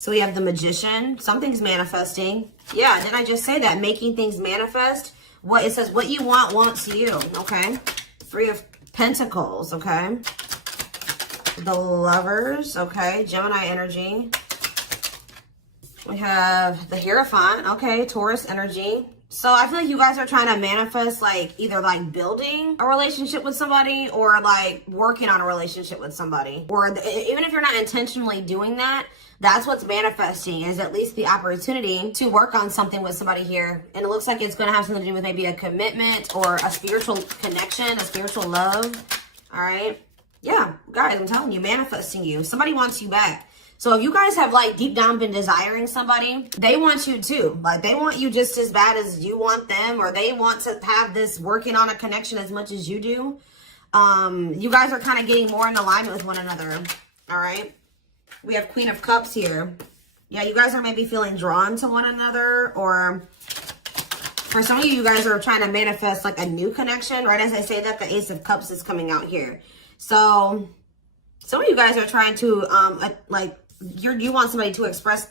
So we have the Magician. Something's manifesting. Yeah, didn't I just say that? Making things manifest. What it says, what you want wants you. Okay. Three of Pentacles. Okay. The Lovers. Okay. Gemini energy. We have the Hierophant. Okay. Taurus energy. So I feel like you guys are trying to manifest like either like building a relationship with somebody or like working on a relationship with somebody. Or even if you're not intentionally doing that, that's what's manifesting, is at least the opportunity to work on something with somebody here. And it looks like it's going to have something to do with maybe a commitment or a spiritual connection, a spiritual love. All right. Yeah, guys, I'm telling you, manifesting you. Somebody wants you back. So if you guys have like deep down been desiring somebody, they want you too. Like they want you just as bad as you want them, or they want to have this working on a connection as much as you do. You guys are kind of getting more in alignment with one another. All right. We have Queen of Cups here. Yeah, you guys are maybe feeling drawn to one another, or for some of you, you guys are trying to manifest like a new connection. Right as I say that, the Ace of Cups is coming out here. So some of you guys are trying to you want somebody to express.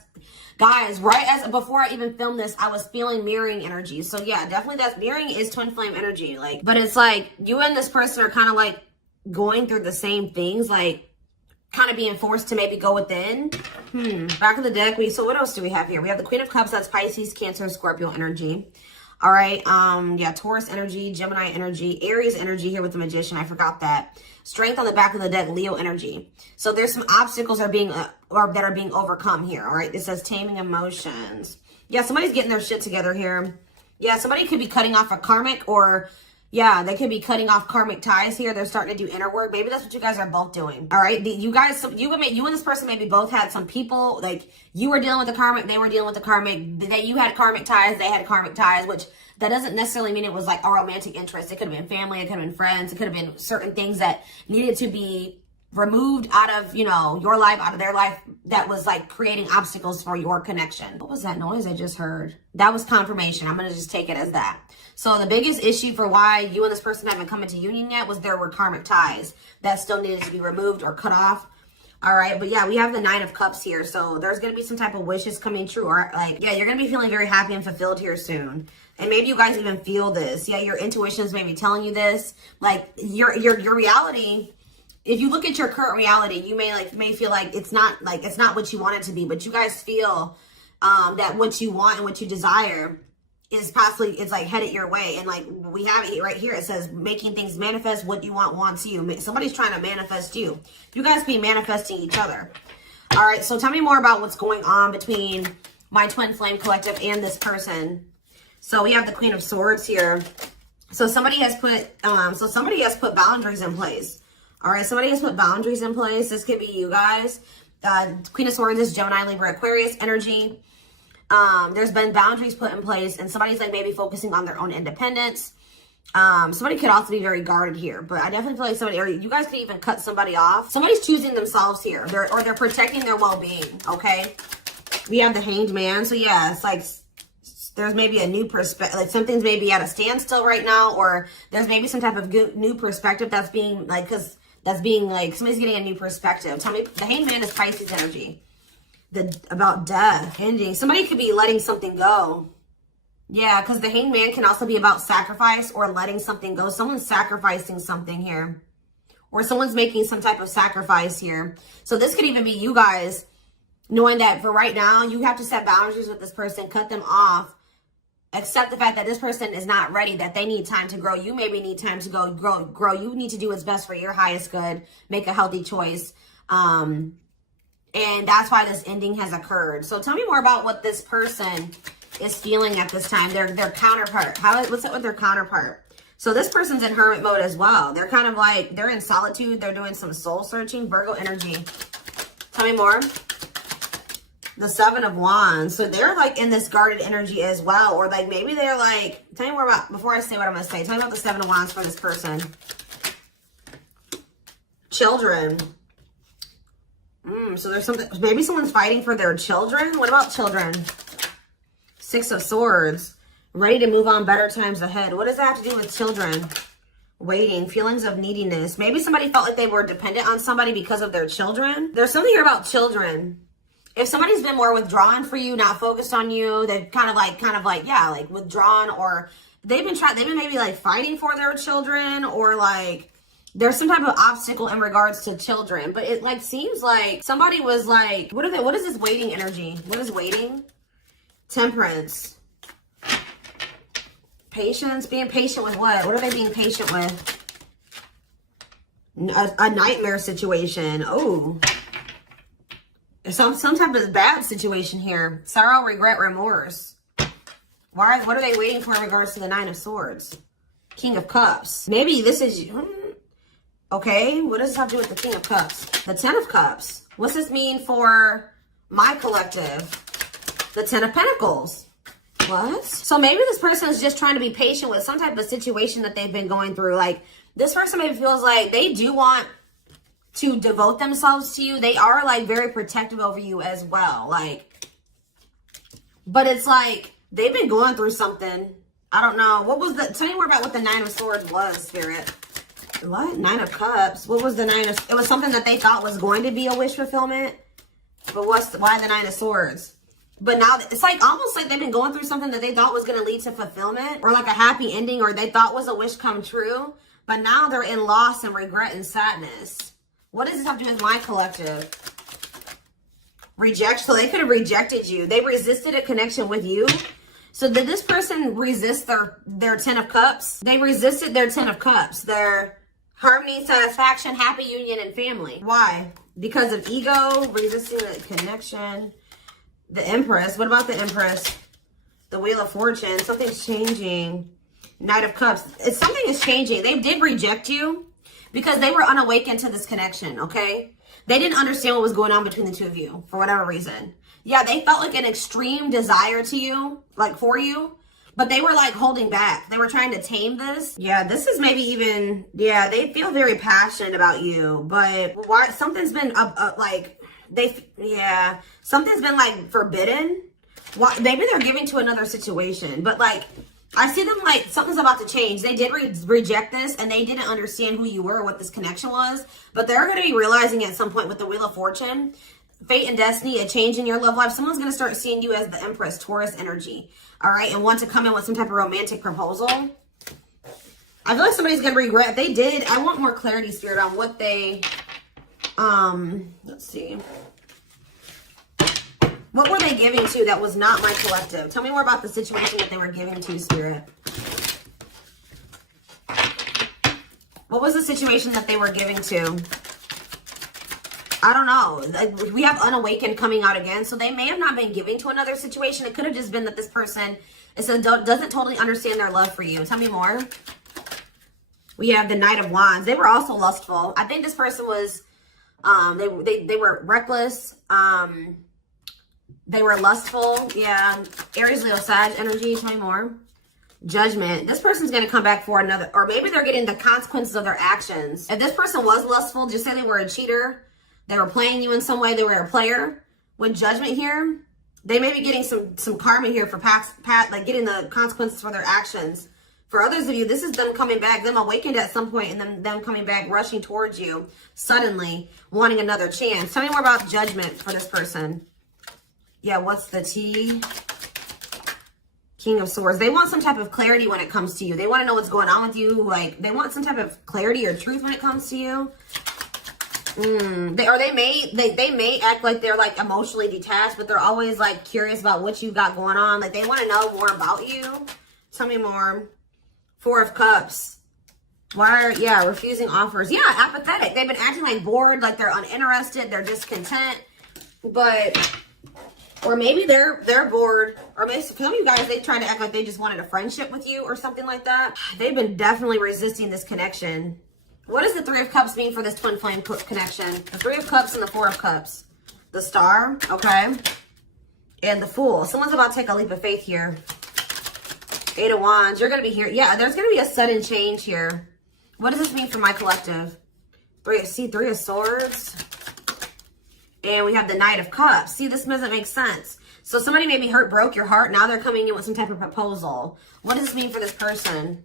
Guys, right as before I even filmed this, I was feeling mirroring energy. So yeah, definitely that's mirroring is twin flame energy. Like, but it's like you and this person are kind of like going through the same things, like kind of being forced to maybe go within. Back of the deck, so what else do we have here? We have the Queen of Cups, that's Pisces, Cancer, Scorpio energy. All right, yeah, Taurus energy, Gemini energy, Aries energy here with the Magician. I forgot that. Strength on the back of the deck, Leo energy. So there's some obstacles that are being overcome here. All right, it says taming emotions. Yeah, somebody's getting their shit together here. Yeah, somebody could be cutting off a karmic, or yeah, they could be cutting off karmic ties here. They're starting to do inner work. Maybe that's what you guys are both doing. All right, you and this person maybe both had some people, like you were dealing with the karmic, they were dealing with the karmic. You had karmic ties, they had karmic ties, which that doesn't necessarily mean it was like a romantic interest. It could have been family, it could have been friends, it could have been certain things that needed to be removed out of, you know, your life, out of their life, that was like creating obstacles for your connection. What was that noise I just heard? That was confirmation. I'm going to just take it as that. So the biggest issue for why you and this person haven't come into union yet was there were karmic ties that still needed to be removed or cut off. All right. But yeah, we have the Nine of Cups here. So there's going to be some type of wishes coming true, or like, yeah, you're going to be feeling very happy and fulfilled here soon. And maybe you guys even feel this. Yeah, your intuition is maybe telling you this. Like your reality, if you look at your current reality, you may feel like it's not what you want it to be, but you guys feel that what you want and what you desire is possibly, it's like headed your way. And like we have it right here, it says making things manifest, what you want wants you. Somebody's trying to manifest you. You guys be manifesting each other. All right, so tell me more about what's going on between my twin flame collective and this person. So we have the Queen of Swords here. So somebody has put boundaries in place. All right, somebody has put boundaries in place. This could be you guys. Queen of Swords is Gemini, Libra, Aquarius energy. There's been boundaries put in place, and somebody's like maybe focusing on their own independence. Somebody could also be very guarded here, but I definitely feel like somebody, or you guys could even cut somebody off. Somebody's choosing themselves here, they're protecting their well-being. Okay, we have the Hanged Man. So yeah, it's like there's maybe a new perspective, like something's maybe at a standstill right now, or there's maybe some type of new perspective that's being like, somebody's getting a new perspective. Tell me, the Hanged Man is Pisces energy. About death, ending. Somebody could be letting something go. Yeah, because the Hanged Man can also be about sacrifice or letting something go. Someone's sacrificing something here, or someone's making some type of sacrifice here. So this could even be you guys knowing that for right now, you have to set boundaries with this person, cut them off, accept the fact that this person is not ready, that they need time to grow. You maybe need time to grow. You need to do what's best for your highest good, make a healthy choice. And that's why this ending has occurred. So tell me more about what this person is feeling at this time. Their counterpart. What's up with their counterpart? So this person's in hermit mode as well. They're kind of like, they're in solitude. They're doing some soul searching. Virgo energy. Tell me more. The Seven of Wands. So they're like in this guarded energy as well. Or like maybe they're like, tell me more about, before I say what I'm going to say, tell me about the Seven of Wands for this person. Children. So there's something, maybe someone's fighting for their children. What about children? Six of Swords. Ready to move on, better times ahead. What does that have to do with children? Waiting, feelings of neediness. Maybe somebody felt like they were dependent on somebody because of their children. There's something here about children. If somebody's been more withdrawn for you, not focused on you, they've kind of like, yeah, like withdrawn, or they've been maybe like fighting for their children, or like there's some type of obstacle in regards to children. But it like seems like somebody was like, what is this waiting energy? What is waiting? Temperance. Patience. Being patient with what? What are they being patient with? A nightmare situation. Oh. Some type of bad situation here. Sorrow, regret, remorse. Why? What are they waiting for in regards to the Nine of Swords? King of Cups. Maybe this is... Okay, what does this have to do with the King of Cups? The Ten of Cups. What's this mean for my collective? The Ten of Pentacles. What? So maybe this person is just trying to be patient with some type of situation that they've been going through. Like, this person maybe feels like they do want to devote themselves to you. They are like very protective over you as well. Like, but it's like they've been going through something. I don't know. What was the, tell me more about what the Nine of Swords was, Spirit. What? Nine of Cups. What was the Nine of, it was something that they thought was going to be a wish fulfillment. But why the Nine of Swords? But now it's like almost like they've been going through something that they thought was going to lead to fulfillment, or like a happy ending, or they thought was a wish come true. But now they're in loss and regret and sadness. What does this have to do with my collective? Reject. So they could have rejected you. They resisted a connection with you. So did this person resist their Ten of Cups? They resisted their Ten of Cups. Their harmony, satisfaction, happy union, and family. Why? Because of ego, resisting the connection. The Empress. What about the Empress? The Wheel of Fortune. Something's changing. Knight of Cups. It's something is changing. They did reject you because they were unawakened to this connection, okay? They didn't understand what was going on between the two of you for whatever reason. Yeah, they felt like an extreme desire to you, like for you, but they were like holding back. They were trying to tame this. Yeah, this is maybe even, yeah, they feel very passionate about you, but why? Something's been like, something's been like forbidden. Why? Maybe they're giving to another situation, but like, I see them like something's about to change. They did reject this, and they didn't understand who you were, what this connection was. But they're going to be realizing at some point with the Wheel of Fortune, fate and destiny, a change in your love life. Someone's going to start seeing you as the Empress, Taurus energy. All right, and want to come in with some type of romantic proposal. I feel like somebody's going to regret. They did. I want more clarity, Spirit, on what they, let's see. What were they giving to that was not my collective? Tell me more about the situation that they were giving to, Spirit. What was the situation that they were giving to? I don't know. We have unawakened coming out again. So they may have not been giving to another situation. It could have just been that this person doesn't totally understand their love for you. Tell me more. We have the Knight of Wands. They were also lustful. I think this person was, they were reckless. They were lustful. Yeah. Aries, Leo, Sag energy. Tell me more. Judgment. This person's going to come back for another, or maybe they're getting the consequences of their actions. If this person was lustful, just say they were a cheater. They were playing you in some way. They were a player. With Judgment here, they may be getting some karma here for like getting the consequences for their actions. For others of you, this is them coming back, them awakened at some point, and then them coming back, rushing towards you suddenly, wanting another chance. Tell me more about Judgment for this person. Yeah, what's the T? King of Swords. They want some type of clarity when it comes to you. They want to know what's going on with you. Like, they want some type of clarity or truth when it comes to you. They may act like they're like emotionally detached, but they're always like curious about what you got going on. Like, they want to know more about you. Tell me more. Four of Cups. Refusing offers. Yeah, apathetic. They've been acting like bored, like they're uninterested, they're discontent. But, or maybe they're bored, or maybe some of you guys, they try to act like they just wanted a friendship with you or something like that. They've been definitely resisting this connection. What does the Three of Cups mean for this twin flame connection? The Three of Cups and the Four of Cups. The Star, okay. And the Fool. Someone's about to take a leap of faith here. Eight of Wands. You're going to be here. Yeah, there's going to be a sudden change here. What does this mean for my collective? Three of Swords. And we have the Knight of Cups. See, this doesn't make sense. So somebody maybe broke your heart. Now they're coming in with some type of proposal. What does this mean for this person?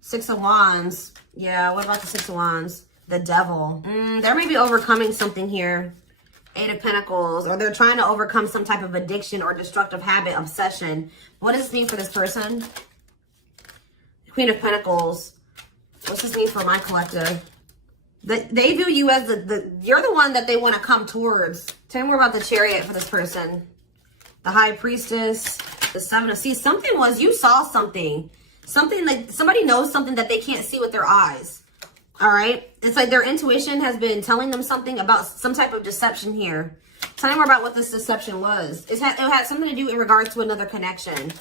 Six of Wands. Yeah, what about the Six of Wands? The Devil. They're maybe overcoming something here. Eight of Pentacles, or they're trying to overcome some type of addiction or destructive habit, obsession. What does this mean for this person? Queen of Pentacles. What's this mean for my collective? They view you as you're the one that they want to come towards. Tell me more about the Chariot for this person. The High Priestess, the Seven of Seas. Something was, you saw something. Something like somebody knows something that they can't see with their eyes. All right. It's like their intuition has been telling them something about some type of deception here. Tell me more about what this deception was. It had something to do in regards to another connection.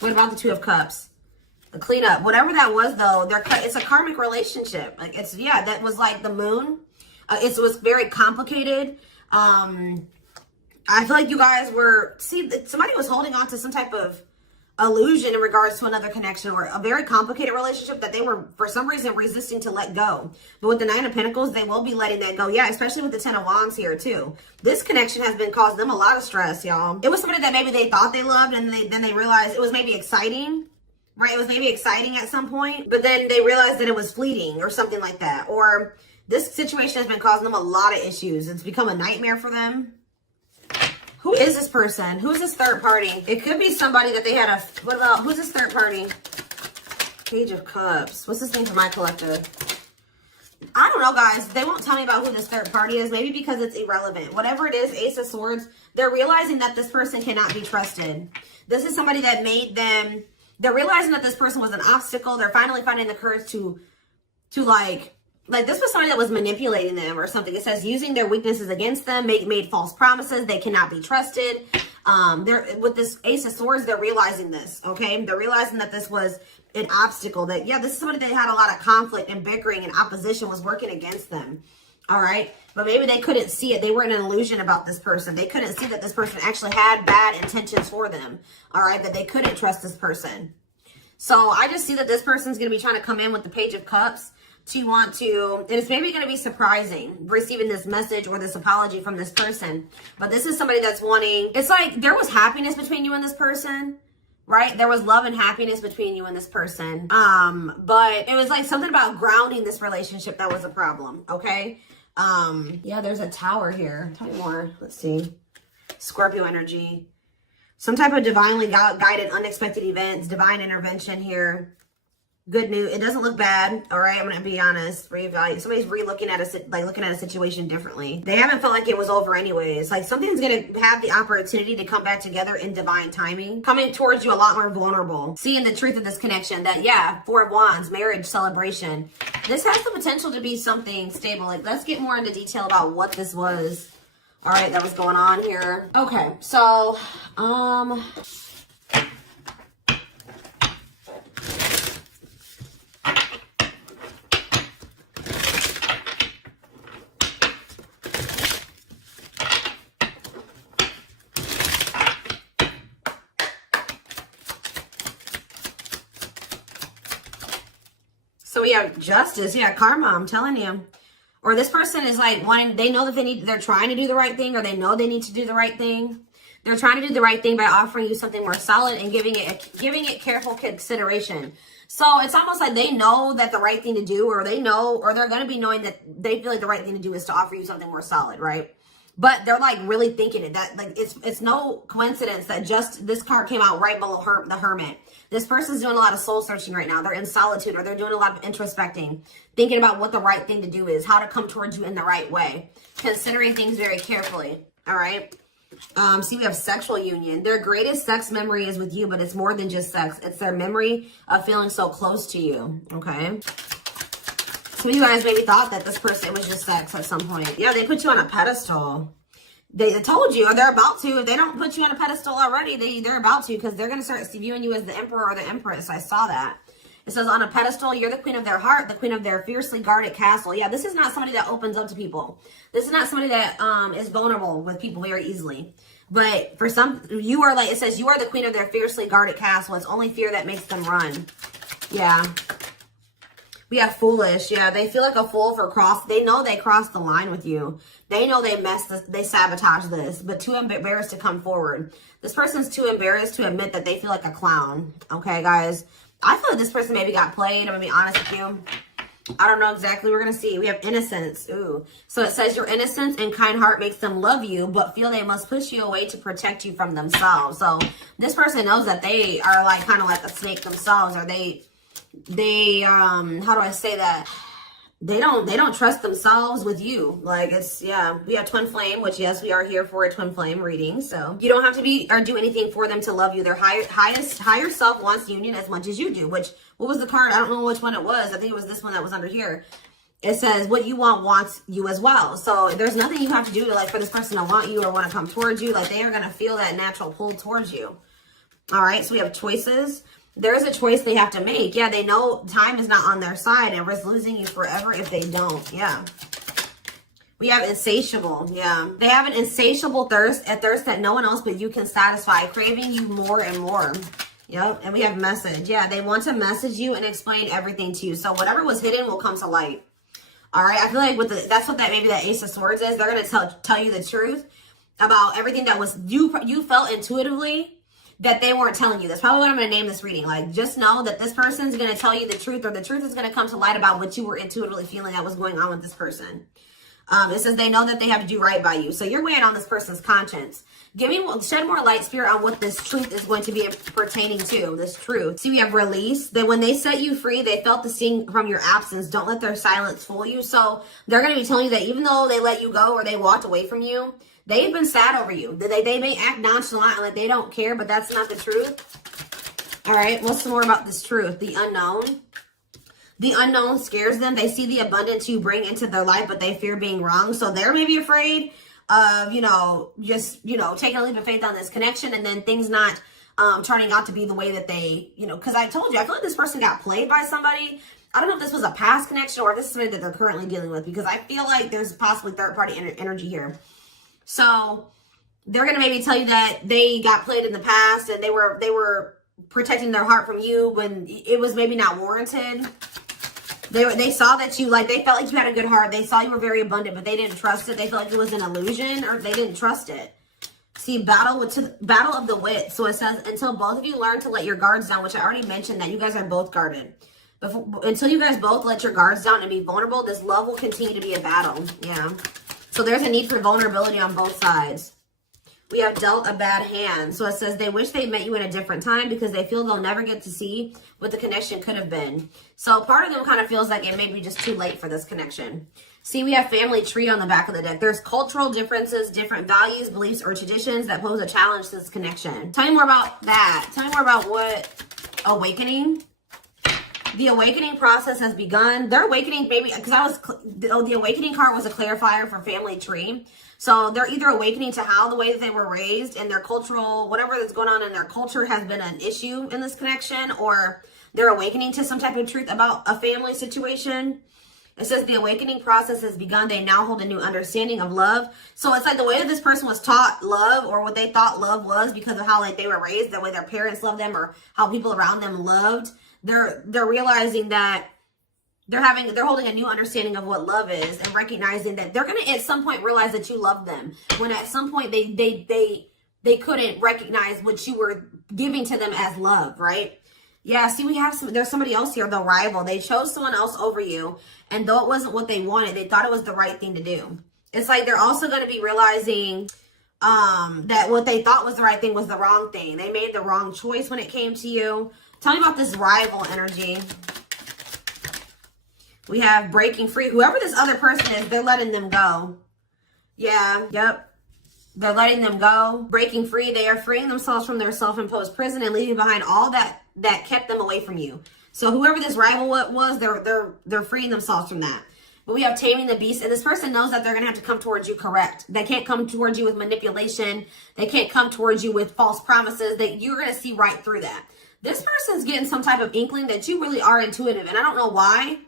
What about the Two of Cups? The cleanup. Whatever that was, though, it's a karmic relationship. Like, it's, yeah, that was like the moon. It was very complicated. I feel like you guys were, somebody was holding on to some type of illusion in regards to another connection or a very complicated relationship that they were for some reason resisting to let go. But with the Nine of Pentacles, they will be letting that go. Yeah, especially with the Ten of Wands here too. This connection has been causing them a lot of stress, y'all. It was somebody that maybe they thought they loved, and then they realized it was maybe exciting, right? It was maybe exciting at some point, but then they realized that it was fleeting or something like that. Or this situation has been causing them a lot of issues. It's become a nightmare for them. Who is this person? Who's this third party? It could be somebody that they had what about, who's this third party? Page of Cups. What's this thing for my collective? I don't know, guys. They won't tell me about who this third party is. Maybe because it's irrelevant. Whatever it is, Ace of Swords, they're realizing that this person cannot be trusted. This is somebody that made them, they're realizing that this person was an obstacle. They're finally finding the courage to like this was somebody that was manipulating them or something. It says using their weaknesses against them, made false promises. They cannot be trusted. They're with this Ace of Swords, they're realizing this, okay? They're realizing that this was an obstacle, that, yeah, this is somebody that had a lot of conflict and bickering and opposition was working against them, all right? But maybe they couldn't see it. They were in an illusion about this person. They couldn't see that this person actually had bad intentions for them, all right? That they couldn't trust this person. So I just see that this person's going to be trying to come in with the Page of Cups to want to, and it's maybe going to be surprising receiving this message or this apology from this person. But this is somebody that's wanting, it's like there was happiness between you and this person, right? There was love and happiness between you and this person. But it was like something about grounding this relationship that was a problem, okay? Yeah, there's a Tower here. Tell me more. Let's see. Scorpio energy. Some type of divinely guided unexpected events, divine intervention here. Good news. It doesn't look bad. All right. I'm going to be honest. Reevaluate. Somebody's looking at a situation differently. They haven't felt like it was over anyways. Like something's going to have the opportunity to come back together in divine timing. Coming towards you a lot more vulnerable. Seeing the truth of this connection that, yeah, Four of Wands, marriage, celebration. This has the potential to be something stable. Like, let's get more into detail about what this was. All right. That was going on here. Okay. So, so we have Justice. Yeah, karma, I'm telling you. Or this person is like wanting, they know that they're trying to do the right thing, or they know they need to do the right thing. They're trying to do the right thing by offering you something more solid and giving it careful consideration. So it's almost like they know that the right thing to do, or they know, or they're going to be knowing that they feel like the right thing to do is to offer you something more solid, right? But they're like really thinking it. That like it's no coincidence that just this card came out right below the Hermit. This person's doing a lot of soul searching right now. They're in solitude, or they're doing a lot of introspecting, thinking about what the right thing to do is, how to come towards you in the right way, considering things very carefully. All right. See, we have sexual union. Their greatest sex memory is with you, but it's more than just sex. It's their memory of feeling so close to you. Okay. Some of you guys maybe thought that this person was just sex at some point. Yeah, they put you on a pedestal. They told you, or they're about to. If they don't put you on a pedestal already, they're about to, because they're going to start viewing you as the emperor or the empress. I saw that. It says on a pedestal, you're the queen of their heart, the queen of their fiercely guarded castle. Yeah, this is not somebody that opens up to people. This is not somebody that is vulnerable with people very easily. But for some, you are like, it says you are the queen of their fiercely guarded castle. It's only fear that makes them run. Yeah. We have foolish. Yeah, they feel like a fool for they know they crossed the line with you. They know they sabotaged this, but too embarrassed to come forward. This person's too embarrassed to admit that they feel like a clown. Okay, guys. I feel like this person maybe got played. I'm going to be honest with you. I don't know exactly. We're going to see. We have innocence. Ooh. So it says your innocence and kind heart makes them love you, but feel they must push you away to protect you from themselves. So this person knows that they are like kind of like a snake themselves, or they how do I say that? They don't trust themselves with you. Like, it's, yeah, we have twin flame, which, yes, we are here for a twin flame reading. So you don't have to be or do anything for them to love you. Their higher self wants union as much as you do. Which, what was the card? I don't know which one it was. I think it was this one that was under here. It says what you want wants you as well. So there's nothing you have to do to, like, for this person to want you or want to come towards you. Like, they are going to feel that natural pull towards you. All right, so we have choices. There is a choice they have to make. Yeah, they know time is not on their side and risk losing you forever if they don't. Yeah. We have insatiable. Yeah. They have an insatiable thirst, a thirst that no one else but you can satisfy, craving you more and more. Yep. And we have message. Yeah, they want to message you and explain everything to you. So whatever was hidden will come to light. All right. I feel like that's what maybe that Ace of Swords is. They're going to tell you the truth about everything that was you felt intuitively that they weren't telling you. That's probably what I'm going to name this reading. Like, just know that this person's going to tell you the truth, or the truth is going to come to light about what you were intuitively feeling that was going on with this person. It says they know that they have to do right by you. So you're weighing on this person's conscience. Shed more light, Spirit, on what this truth is going to be pertaining to, this truth. See, we have release. That when they set you free, they felt the sting from your absence. Don't let their silence fool you. So they're going to be telling you that even though they let you go or they walked away from you, they've been sad over you. They may act nonchalant, like they don't care, but that's not the truth. All right, what's some more about this truth? The unknown. The unknown scares them. They see the abundance you bring into their life, but they fear being wrong. So they're maybe afraid of, just, taking a leap of faith on this connection and then things not turning out to be the way that they, because I told you, I feel like this person got played by somebody. I don't know if this was a past connection or if this is somebody that they're currently dealing with, because I feel like there's possibly third-party energy here. So they're going to maybe tell you that they got played in the past and they were protecting their heart from you when it was maybe not warranted. They saw that you, like, they felt like you had a good heart. They saw you were very abundant, but they didn't trust it. They felt like it was an illusion, or they didn't trust it. See, battle of the wit. So it says, until both of you learn to let your guards down, which I already mentioned that you guys are both guarded. Until you guys both let your guards down and be vulnerable, this love will continue to be a battle. Yeah. So there's a need for vulnerability on both sides. We have dealt a bad hand. So it says they wish they met you in a different time because they feel they'll never get to see what the connection could have been. So part of them kind of feels like it may be just too late for this connection. See, we have family tree on the back of the deck. There's cultural differences, different values, beliefs, or traditions that pose a challenge to this connection. Tell me more about that. Tell me more about what awakening. The awakening process has begun. Their awakening, maybe, because the awakening card was a clarifier for family tree. So they're either awakening to how the way that they were raised and their cultural, whatever that's going on in their culture has been an issue in this connection, or they're awakening to some type of truth about a family situation. It says the awakening process has begun. They now hold a new understanding of love. So it's like the way that this person was taught love, or what they thought love was because of how like they were raised, the way their parents loved them or how people around them loved. They're realizing that they're holding a new understanding of what love is, and recognizing that they're going to at some point realize that you love them, when at some point they couldn't recognize what you were giving to them as love, right? Yeah, see, there's somebody else here, the rival. They chose someone else over you, and though it wasn't what they wanted, they thought it was the right thing to do. It's like they're also going to be realizing that what they thought was the right thing was the wrong thing. They made the wrong choice when it came to you. Tell me about this rival energy. We have breaking free. Whoever this other person is, they're letting them go. Yeah, yep. They're letting them go. Breaking free. They are freeing themselves from their self-imposed prison and leaving behind all that kept them away from you. So whoever this rival was, they're freeing themselves from that. But we have taming the beast, and this person knows that they're going to have to come towards you correct. They can't come towards you with manipulation. They can't come towards you with false promises. That you're going to see right through that. This person's getting some type of inkling that you really are intuitive, and I don't know why.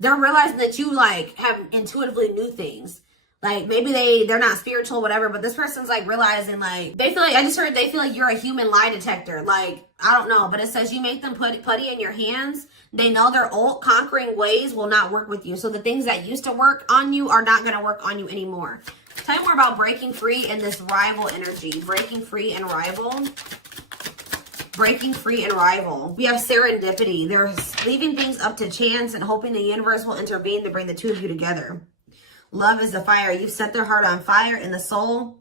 They're realizing that you like have intuitively knew things. Like maybe they're not spiritual, whatever, but this person's like realizing like they feel like, I just heard they feel like you're a human lie detector. Like, I don't know, but it says you make them putty in your hands. They know their old conquering ways will not work with you. So the things that used to work on you are not going to work on you anymore. Tell me more about breaking free and this rival energy. Breaking free and rival. breaking free and rival. We have serendipity. They're leaving things up to chance and hoping the universe will intervene to bring the two of you together. Love is a fire. You've set their heart on fire in the soul,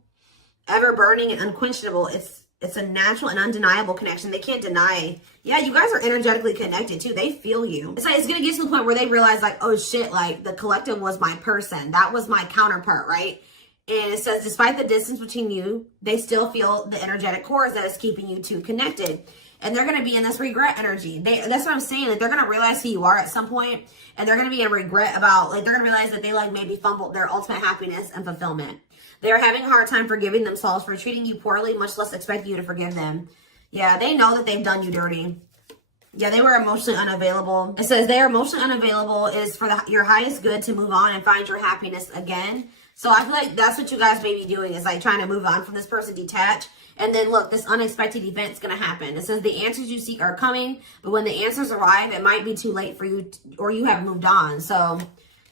ever burning and unquenchable. It's a natural and undeniable connection. They can't deny. Yeah, you guys are energetically connected too. They feel you. It's like it's gonna get to the point where they realize, like, oh shit, like the collective was my person. That was my counterpart, right? And it says, despite the distance between you, they still feel the energetic core that is keeping you two connected. And they're going to be in this regret energy. That's what I'm saying. Like, they're going to realize who you are at some point, and they're going to be in regret about, like, they're going to realize that they, like, maybe fumbled their ultimate happiness and fulfillment. They're having a hard time forgiving themselves for treating you poorly, much less expect you to forgive them. Yeah, they know that they've done you dirty. Yeah, they were emotionally unavailable. It says they are emotionally unavailable is for your highest good to move on and find your happiness again. So I feel like that's what you guys may be doing, is like trying to move on from this person, detach. And then look, this unexpected event's going to happen. It says the answers you seek are coming, but when the answers arrive, it might be too late for you or you have moved on. So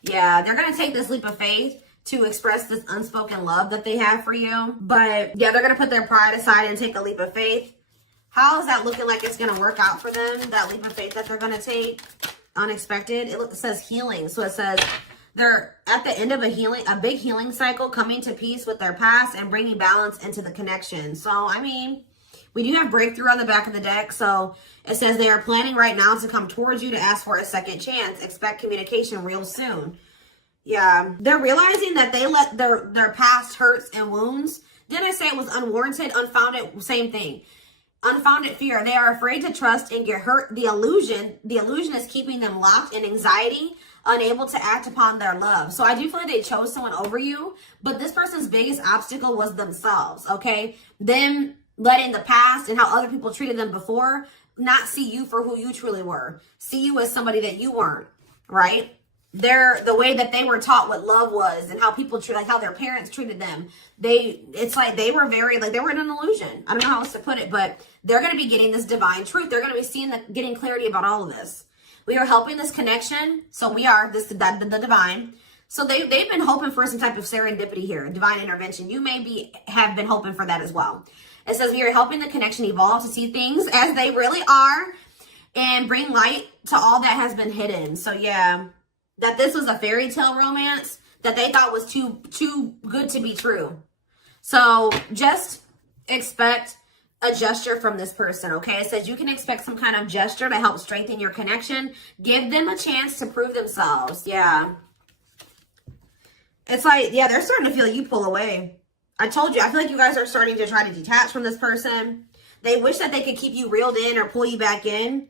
yeah, they're going to take this leap of faith to express this unspoken love that they have for you. But yeah, they're going to put their pride aside and take a leap of faith. How is that looking like it's going to work out for them? That leap of faith that they're going to take, unexpected. It says healing. So it says they're at the end of a big healing cycle, coming to peace with their past and bringing balance into the connection. So, I mean, we do have breakthrough on the back of the deck. So it says they are planning right now to come towards you to ask for a second chance. Expect communication real soon. Yeah, they're realizing that they let their past hurts and wounds. Didn't I say it was unwarranted, unfounded? Same thing. Unfounded fear. They are afraid to trust and get hurt. The illusion is keeping them locked in anxiety, unable to act upon their love. So I do feel like they chose someone over you, but this person's biggest obstacle was themselves, okay? Them letting the past and how other people treated them before not see you for who you truly were. See you as somebody that you weren't, right? The way that they were taught what love was and how people treat, like how their parents treated them. It's like they were very, like they were in an illusion. I don't know how else to put it, but they're going to be getting this divine truth. They're going to be seeing getting clarity about all of this. We are helping this connection. So we are the divine. So they've been hoping for some type of serendipity here, divine intervention. You may have been hoping for that as well. It says we are helping the connection evolve to see things as they really are and bring light to all that has been hidden. So yeah, that this was a fairy tale romance that they thought was too good to be true. So just expect a gesture from this person, okay? It says you can expect some kind of gesture to help strengthen your connection. Give them a chance to prove themselves. Yeah. It's like, yeah, they're starting to feel you pull away. I told you, I feel like you guys are starting to try to detach from this person. They wish that they could keep you reeled in or pull you back in.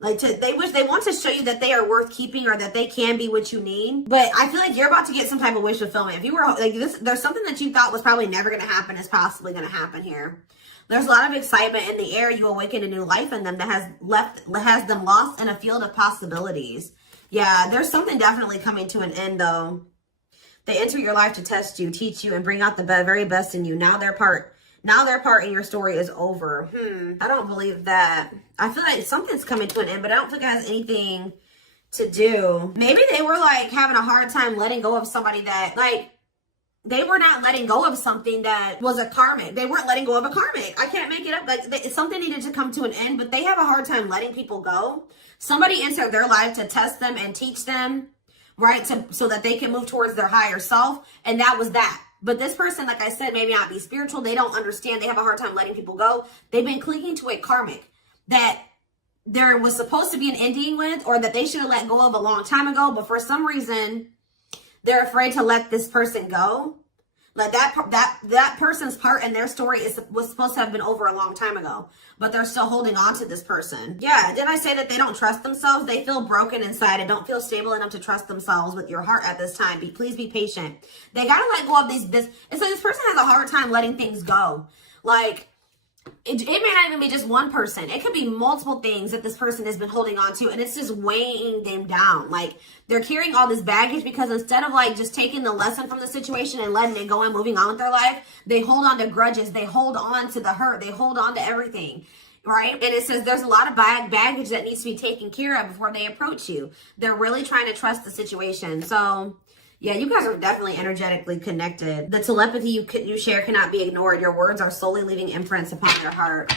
They want to show you that they are worth keeping or that they can be what you need. But I feel like you're about to get some type of wish fulfillment. If you were like this, there's something that you thought was probably never going to happen is possibly going to happen here. There's a lot of excitement in the air. You awaken a new life in them that has them lost in a field of possibilities. Yeah, there's something definitely coming to an end though. They enter your life to test you, teach you, and bring out the very best in you. Now their part in your story is over. I don't believe that. I feel like something's coming to an end, but I don't think it has anything to do. Maybe they were like having a hard time letting go of somebody that, like, they were not letting go of something that was a karmic. They weren't letting go of a karmic. I can't make it up. Like, something needed to come to an end, but they have a hard time letting people go. Somebody entered their life to test them and teach them, right? So that they can move towards their higher self. And that was that. But this person, like I said, maybe not be spiritual. They don't understand. They have a hard time letting people go. They've been clinging to a karmic that there was supposed to be an ending with, or that they should have let go of a long time ago. But for some reason, they're afraid to let this person go. Like that person's part in their story was supposed to have been over a long time ago, but they're still holding on to this person. Yeah, didn't I say that they don't trust themselves? They feel broken inside and don't feel stable enough to trust themselves with your heart at this time. Please be patient. They gotta let go of this. And so this person has a hard time letting things go. Like, it may not even be just one person. It could be multiple things that this person has been holding on to, and it's just weighing them down. Like, they're carrying all this baggage because instead of like just taking the lesson from the situation and letting it go and moving on with their life, they hold on to grudges. They hold on to the hurt. They hold on to everything, right? And it says there's a lot of baggage that needs to be taken care of before they approach you. They're really trying to trust the situation. So yeah, you guys are definitely energetically connected. The telepathy you share cannot be ignored. Your words are solely leaving imprints upon their heart.